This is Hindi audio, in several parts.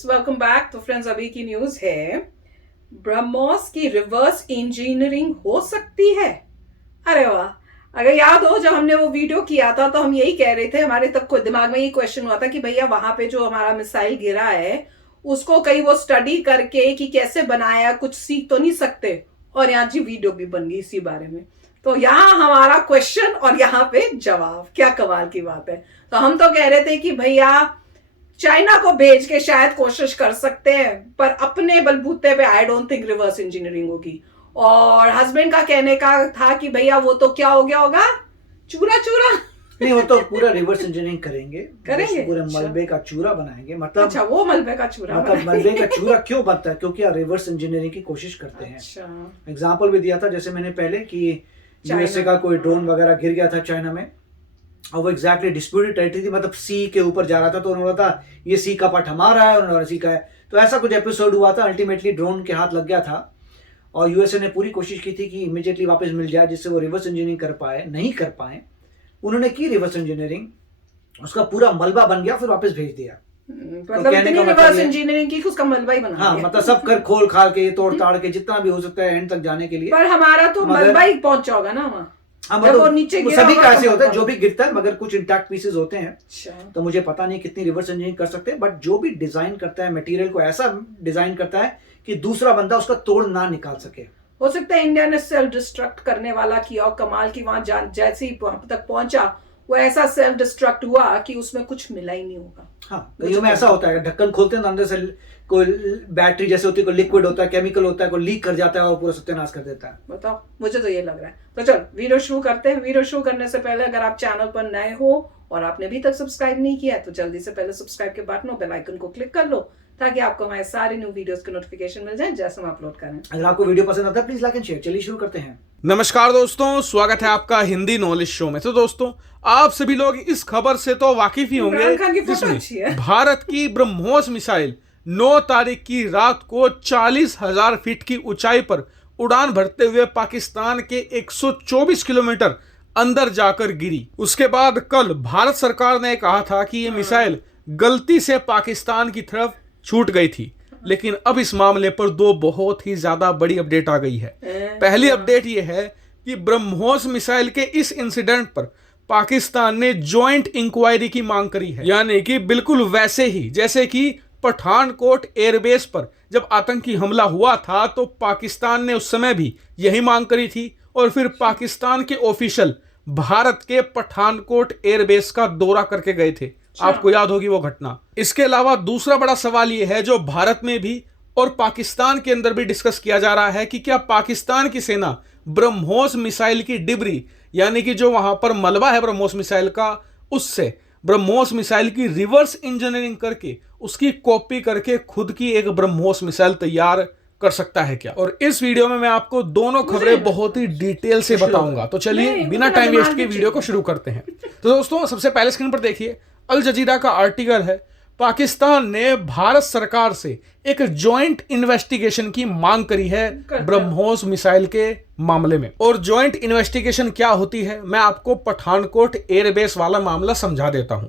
Friends, welcome back. तो फ्रेंड्स, अभी की न्यूज है, ब्रह्मोस की रिवर्स इंजीनियरिंग हो सकती है। अरे वाह! अगर याद हो, जब हमने वो वीडियो किया था तो हम यही कह रहे थे, हमारे तक को दिमाग में यही क्वेश्चन हुआ था कि भैया वहां पे जो हमारा मिसाइल गिरा है उसको कहीं वो स्टडी करके कि कैसे बनाया, कुछ सीख तो नहीं सकते। और यहाँ जी वीडियो भी बन गई इसी बारे में। तो यहाँ हमारा क्वेश्चन और यहाँ पे जवाब, क्या कमाल की बात है। तो हम तो कह रहे थे कि भैया चाइना को भेज के शायद कोशिश कर सकते हैं, पर अपने बलबूते पे I don't think reverse engineering होगी। और हस्बैंड का कहने का था कि भैया वो तो क्या हो गया होगा, चूरा चूरा। नहीं, वो तो पूरा रिवर्स इंजीनियरिंग करेंगे पूरे अच्छा। मलबे का चूरा बनाएंगे। मतलब अच्छा, वो मलबे का चूरा मलबे का चूरा क्यों बनता है? क्योंकि रिवर्स इंजीनियरिंग की कोशिश करते हैं। अच्छा। एग्जाम्पल भी दिया था जैसे मैंने पहले कि यूएसए का कोई ड्रोन वगैरह गिर गया था चाइना में, और वो एग्जैक्टली डिस्प्यूटेड टेरिटरी थी, मतलब सी के ऊपर जा रहा था, तो उन्होंने बोला था ये सी का पार्ट हमारा है, उन्होंने सी का है। तो ऐसा कुछ एपिसोड हुआ था, अल्टीमेटली ड्रोन के हाथ लग गया था और यूएसए ने पूरी कोशिश की थी कि इमीडिएटली वापस मिल जाए, जिससे वो रिवर्स इंजीनियरिंग कर पाए, नहीं कर पाए। उन्होंने की रिवर्स इंजीनियरिंग, उसका पूरा मलबा बन गया, फिर वापस भेज दिया। मतलब इतनी रिवर्स इंजीनियरिंग की उसका मलबा ही बना दिया। हाँ, मतलब सब कर खोल खाल के तोड़ ताड़ के जितना भी हो सकता है एंड तक जाने के लिए। पर हमारा तो मलबा ही पहुंचा होगा ना वहाँ। हाँ, मतलब नीचे सभी का ऐसे होता है, जो भी गिरता है, मगर कुछ इंटैक्ट पीसेस होते हैं। अच्छा। तो मुझे पता नहीं कितनी रिवर्स इंजीनियरिंग कर सकते हैं, बट जो भी डिजाइन करता है मटेरियल को ऐसा डिजाइन करता है कि दूसरा बंदा उसका तोड़ ना निकाल सके। हो सकता है इंडिया ने सेल्फ डिस्ट्रक्ट करने वाला किया और कमाल की वहां जैसे ही वहां तक पहुंचा वो ऐसा सेल्फ डिस्ट्रक्ट हुआ कि उसमें कुछ मिला ही नहीं होगा। हाँ, कईयों में ऐसा होता है, ढक्कन खोलते हैं तो अंदर से कोई बैटरी जैसे होती है, कोई लिक्विड होता है, केमिकल होता है, कोई लीक कर जाता है और पूरा सत्यानाश कर देता है। बताओ, मुझे तो ये लग रहा है। तो चल वीडियो शुरू करते हैं। वीडियो शुरू करने से पहले अगर आप चैनल पर नए हो और आपने अभी तक सब्सक्राइब नहीं किया है तो जल्दी से पहले सब्सक्राइब के बटन और बेल आइकन को क्लिक कर लो, ताकि आपको हमारे सारे न्यू वीडियोस के नोटिफिकेशन मिल जाए जैसे हम अपलोड करें। अगर आपको वीडियो पसंद आता है प्लीज लाइक एंड शेयर। चलिए शुरू करते हैं। नमस्कार दोस्तों, स्वागत है आपका हिंदी नॉलेज शो में। तो दोस्तों, आप सभी लोग इस खबर से तो वाकिफ ही होंगे जिसमें भारत की ब्रह्मोस मिसाइल 9 तारीख की रात को 40,000 फीट की ऊंचाई पर उड़ान भरते हुए पाकिस्तान के 124 किलोमीटर अंदर जाकर गिरी। उसके बाद कल भारत सरकार ने कहा था कि ये मिसाइल गलती से पाकिस्तान की तरफ छूट गई थी, लेकिन अब इस मामले पर दो बहुत ही ज्यादा बड़ी अपडेट आ गई है। पहली अपडेट यह है कि ब्रह्मोस मिसाइल के इस इंसिडेंट पर पाकिस्तान ने जॉइंट इंक्वायरी की मांग करी है, यानी कि बिल्कुल वैसे ही जैसे कि पठानकोट एयरबेस पर जब आतंकी हमला हुआ था तो पाकिस्तान ने उस समय भी यही मांग करी थी, और फिर पाकिस्तान के ऑफिशियल भारत के पठानकोट एयरबेस का दौरा करके गए थे। आपको याद होगी वो घटना। इसके अलावा दूसरा बड़ा सवाल यह है जो भारत में भी और पाकिस्तान के अंदर भी डिस्कस किया जा रहा है कि क्या पाकिस्तान की सेना ब्रह्मोस मिसाइल की डिबरी, यानी कि जो वहां पर मलबा है ब्रह्मोस मिसाइल का, उससे ब्रह्मोस मिसाइल की रिवर्स इंजीनियरिंग करके उसकी कॉपी करके खुद की एक ब्रह्मोस मिसाइल तैयार कर सकता है क्या? और इस वीडियो में मैं आपको दोनों खबरें बहुत ही डिटेल से बताऊंगा। तो चलिए बिना टाइम वेस्ट के वीडियो को शुरू करते हैं। तो दोस्तों, सबसे पहले स्क्रीन पर देखिए, अल जजीरा का आर्टिकल है। पाकिस्तान ने भारत सरकार से एक जॉइंट इन्वेस्टिगेशन की मांग करी है ब्रह्मोस मिसाइल के मामले में। और जॉइंट इन्वेस्टिगेशन क्या होती है, मैं आपको पठानकोट एयरबेस वाला मामला समझा देता हूं।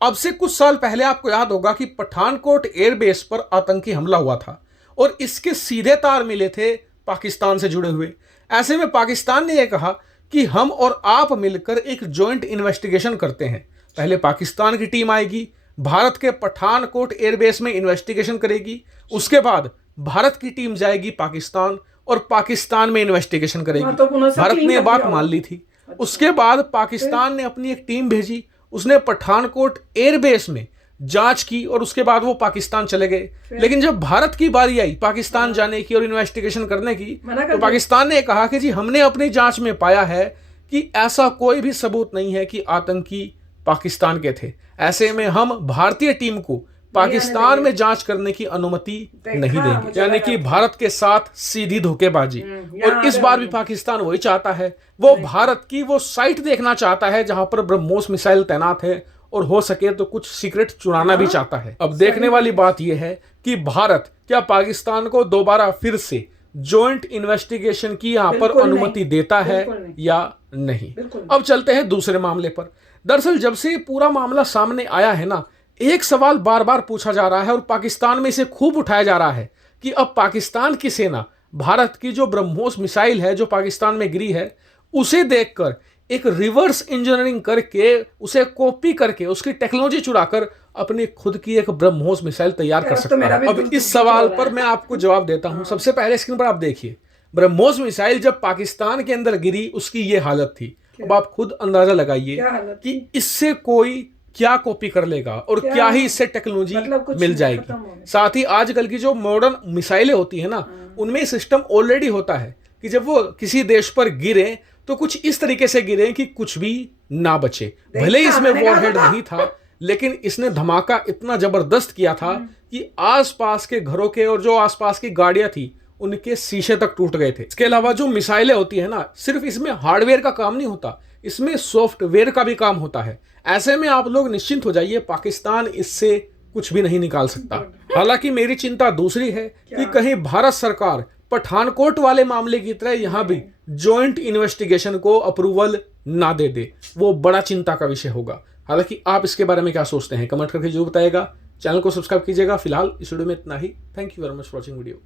अब से कुछ साल पहले आपको याद होगा कि पठानकोट एयरबेस पर आतंकी हमला हुआ था और इसके सीधे तार मिले थे पाकिस्तान से जुड़े हुए। ऐसे में पाकिस्तान ने यह कहा कि हम और आप मिलकर एक जॉइंट इन्वेस्टिगेशन करते हैं। पहले पाकिस्तान की टीम आएगी, भारत के पठानकोट एयरबेस में इन्वेस्टिगेशन करेगी, उसके बाद भारत की टीम जाएगी पाकिस्तान और पाकिस्तान में इन्वेस्टिगेशन करेगी। तो भारत ने बात मान ली थी। उसके बाद पाकिस्तान ने अपनी एक टीम भेजी, उसने पठानकोट एयरबेस में जांच की और उसके बाद वो पाकिस्तान चले गए। लेकिन जब भारत की बारी आई पाकिस्तान जाने की और इन्वेस्टिगेशन करने की, तो पाकिस्तान ने कहा कि जी हमने अपनी जांच में पाया है कि ऐसा कोई भी सबूत नहीं है कि आतंकी पाकिस्तान के थे। ऐसे में हम भारतीय टीम को पाकिस्तान में जांच करने की अनुमति नहीं देंगे, यानी कि भारत के साथ सीधी धोखेबाजी। और इस बार भी पाकिस्तान वही चाहता है, वो भारत की वो साइट देखना चाहता है जहां पर ब्रह्मोस मिसाइल तैनात है, और हो सके तो कुछ सीक्रेट चुराना भी चाहता है। अब देखने वाली बात यह है कि भारत क्या पाकिस्तान को दोबारा फिर से जॉइंट इन्वेस्टिगेशन की यहां पर अनुमति देता है या नहीं। अब चलते हैं दूसरे मामले पर। दरअसल जब से पूरा मामला सामने आया है ना, एक सवाल बार बार पूछा जा रहा है और पाकिस्तान में इसे खूब उठाया जा रहा है कि अब पाकिस्तान की सेना भारत की जो ब्रह्मोस मिसाइल है जो पाकिस्तान में गिरी है उसे देखकर एक रिवर्स इंजीनियरिंग करके उसे कॉपी करके उसकी टेक्नोलॉजी चुराकर अपनी खुद की एक ब्रह्मोस मिसाइल तैयार कर सकता है। अब इस सवाल पर मैं आपको जवाब देता हूं। सबसे पहले स्क्रीन पर आप देखिए, ब्रह्मोस मिसाइल जब पाकिस्तान के अंदर गिरी उसकी ये हालत थी। अब आप खुद अंदाजा लगाइए कि इससे कोई क्या कॉपी कर लेगा और क्या ही इससे टेक्नोलॉजी मिल जाएगी। साथ ही आजकल की जो मॉडर्न मिसाइलें होती है ना, उनमें सिस्टम ऑलरेडी होता है कि जब वो किसी देश पर गिरे तो कुछ इस तरीके से गिरे कि कुछ भी ना बचे। भले ही इसमें वॉरहेड नहीं था, लेकिन इसने धमाका इतना जबरदस्त किया था कि आसपास के घरों के और जो आसपास की गाड़ियां थी उनके शीशे तक टूट गए थे। इसके अलावा जो मिसाइलें होती है ना, सिर्फ इसमें हार्डवेयर का काम नहीं होता, इसमें सॉफ्टवेयर का भी काम होता है। ऐसे में आप लोग निश्चिंत हो जाइए, पाकिस्तान इससे कुछ भी नहीं निकाल सकता। हालांकि मेरी चिंता दूसरी है कि कहीं भारत सरकार पठानकोट वाले मामले की तरह यहां भी जॉइंट इन्वेस्टिगेशन को अप्रूवल ना दे दे, वो बड़ा चिंता का विषय होगा। हालांकि आप इसके बारे में क्या सोचते हैं कमेंट करके जरूर बताइएगा। चैनल को सब्सक्राइब कीजिएगा। फिलहाल इस वीडियो में इतना ही। Thank you very much for watching video.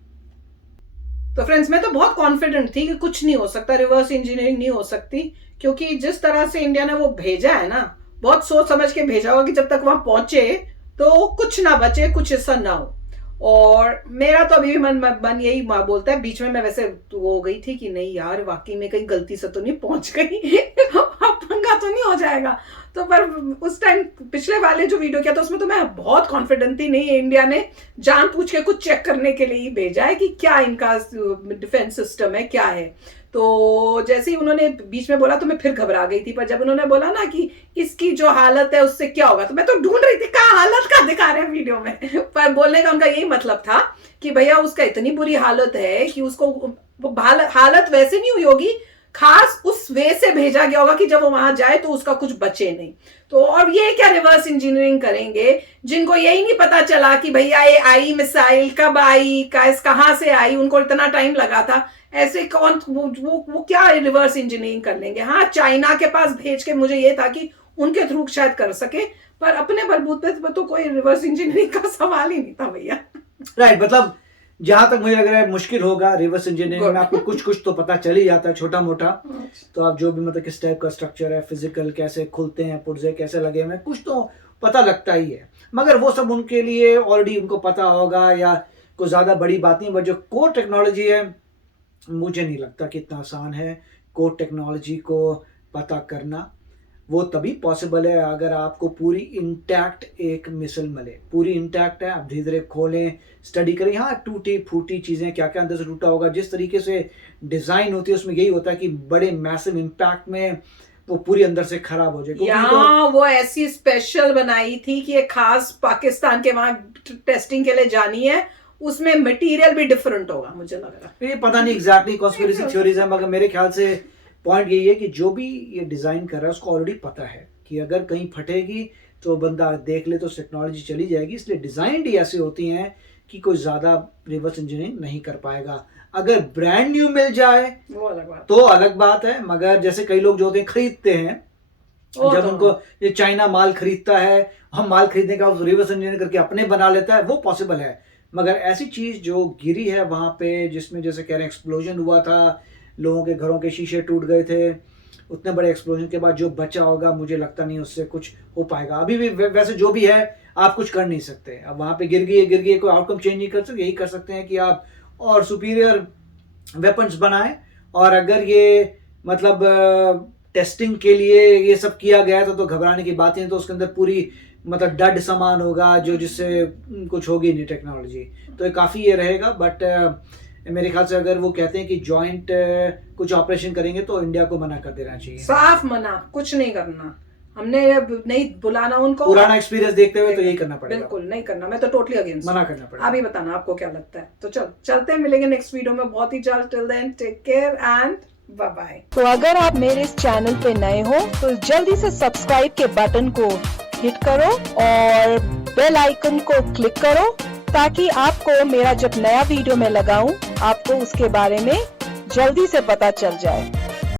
तो फ्रेंड्स, मैं तो बहुत कॉन्फिडेंट थी कि कुछ नहीं हो सकता, रिवर्स इंजीनियरिंग नहीं हो सकती, क्योंकि जिस तरह से इंडिया ने वो भेजा है ना, बहुत सोच समझ के भेजा होगा कि जब तक वहां पहुंचे तो कुछ ना बचे, कुछ ऐसा ना हो। और मेरा तो अभी भी मन यही बोलता है। बीच में मैं वैसे हो गई थी कि नहीं यार, वाकई में कहीं गलती से तो नहीं पहुंच गई पंगा तो नहीं हो जाएगा। तो पर उस टाइम पिछले वाले जो वीडियो किया था उसमें तो मैं बहुत कॉन्फिडेंट थी, नहीं इंडिया ने जान पूछ के कुछ चेक करने के लिए ही भेजा है कि क्या इनका डिफेंस सिस्टम है, क्या है। तो जैसे ही उन्होंने बीच में बोला तो मैं फिर घबरा गई थी, पर जब उन्होंने बोला ना कि इसकी जो हालत है उससे क्या होगा, तो मैं तो ढूंढ रही थी क्या हालत का दिखा रहे हैं वीडियो में। पर बोलने का उनका यही मतलब था कि भैया उसका इतनी बुरी हालत है कि उसको हालत वैसे नहीं हुई होगी, खास उस वे से भेजा गया होगा कि जब वो वहां जाए तो उसका कुछ बचे नहीं। तो और ये क्या रिवर्स इंजीनियरिंग करेंगे जिनको यही नहीं पता चला कि भैया ये आई मिसाइल कब आई, कहां से आई, उनको इतना टाइम लगा था। ऐसे कौन वो क्या रिवर्स इंजीनियरिंग कर लेंगे। हाँ, चाइना के पास भेज के मुझे ये था कि उनके थ्रू शायद कर सके, पर अपने बलबूते पे तो कोई रिवर्स इंजीनियरिंग का सवाल ही नहीं था भैया। राइट, मतलब जहां तक मुझे लग रहा है मुश्किल होगा रिवर्स इंजीनियरिंग में, आपको कुछ तो पता चल ही जाता है छोटा मोटा। तो आप जो भी मतलब किस टाइप का स्ट्रक्चर है, फिजिकल कैसे खुलते हैं, पुर्जे कैसे लगे हुए, कुछ तो पता लगता ही है। मगर वो सब उनके लिए ऑलरेडी उनको पता होगा या कोई ज्यादा बड़ी बात नहीं। बट जो कोर टेक्नोलॉजी है, मुझे नहीं लगता कि इतना आसान है कोर टेक्नोलॉजी को पता करना। वो तभी पॉसिबल है अगर आपको पूरी इंटैक्ट एक मिसाइल मिले। पूरी इंटैक्ट है, आप धीरे धीरे खोलें, स्टडी करें। हाँ, टूटी फूटी चीज़ें, क्या क्या अंदर से टूटा होगा, जिस तरीके से डिज़ाइन होती है उसमें यही होता है कि बड़े मैसिव इम्पैक्ट में वो पूरी अंदर से खराब हो जाए। यहाँ वो ऐसी स्पेशल बनाई थी कि एक खास पाकिस्तान के वहां टेस्टिंग के लिए जानी है, उसमें मटेरियल भी डिफरेंट होगा मुझे लग रहा है। ये पता नहीं एग्जैक्टली कॉन्स्पिरेसी थ्योरीज है, मगर मेरे ख्याल से पॉइंट यही है कि जो भी ये डिज़ाइन कर रहा है उसको ऑलरेडी पता है कि अगर कहीं फटेगी तो बंदा देख ले तो टेक्नोलॉजी चली जाएगी। इसलिए डिज़ाइन ही ऐसी होती हैं कि कोई ज़्यादा रिवर्स इंजीनियरिंग नहीं कर पाएगा। अगर ब्रांड न्यू मिल जाए वो अलग बात, तो अलग बात है। मगर जैसे कई लोग जो होते हैं खरीदते हैं, जब उनको ये चाइना माल खरीदता है, हम माल खरीदने का रिवर्स इंजीनियरिंग करके अपने बना लेता है, वो पॉसिबल है। मगर ऐसी चीज़ जो गिरी है वहाँ पे, जिसमें जैसे कह रहे हैं एक्सप्लोजन हुआ था, लोगों के घरों के शीशे टूट गए थे, उतने बड़े एक्सप्लोजन के बाद जो बचा होगा मुझे लगता नहीं उससे कुछ हो पाएगा। अभी भी वैसे जो भी है आप कुछ कर नहीं सकते। अब वहाँ पे गिर गई कोई आउटकम चेंज नहीं कर सकते। यही कर सकते हैं कि आप और सुपीरियर वेपन्स बनाएं। और अगर ये मतलब टेस्टिंग के लिए ये सब किया गया था तो घबराने की बात ही नहीं। तो उसके अंदर पूरी मतलब डड सामान होगा जो जिससे कुछ होगी नहीं टेक्नोलॉजी। तो ये काफ़ी ये रहेगा। बट मेरे ख्याल से अगर वो कहते हैं कि जॉइंट कुछ ऑपरेशन करेंगे तो इंडिया को मना कर देना चाहिए। साफ मना, कुछ नहीं करना, हमने नहीं बुलाना उनको। पुराना एक्सपीरियंस देखते हुए तो यही करना पड़ेगा। बिल्कुल नहीं करना, मैं तो टोटली अगेंस्ट, मना करना पड़ेगा। अभी बताना आपको क्या लगता है। तो चलते हैं, मिलेंगे नेक्स्ट वीडियो में बहुत ही जल्द। Till then take care and bye bye. तो अगर आप मेरे इस चैनल पे नए हो तो जल्दी से सब्सक्राइब के बटन को हिट करो और बेल आइकन को क्लिक करो, ताकि आपको मेरा जब नया वीडियो मैं लगाऊं आपको उसके बारे में जल्दी से पता चल जाए।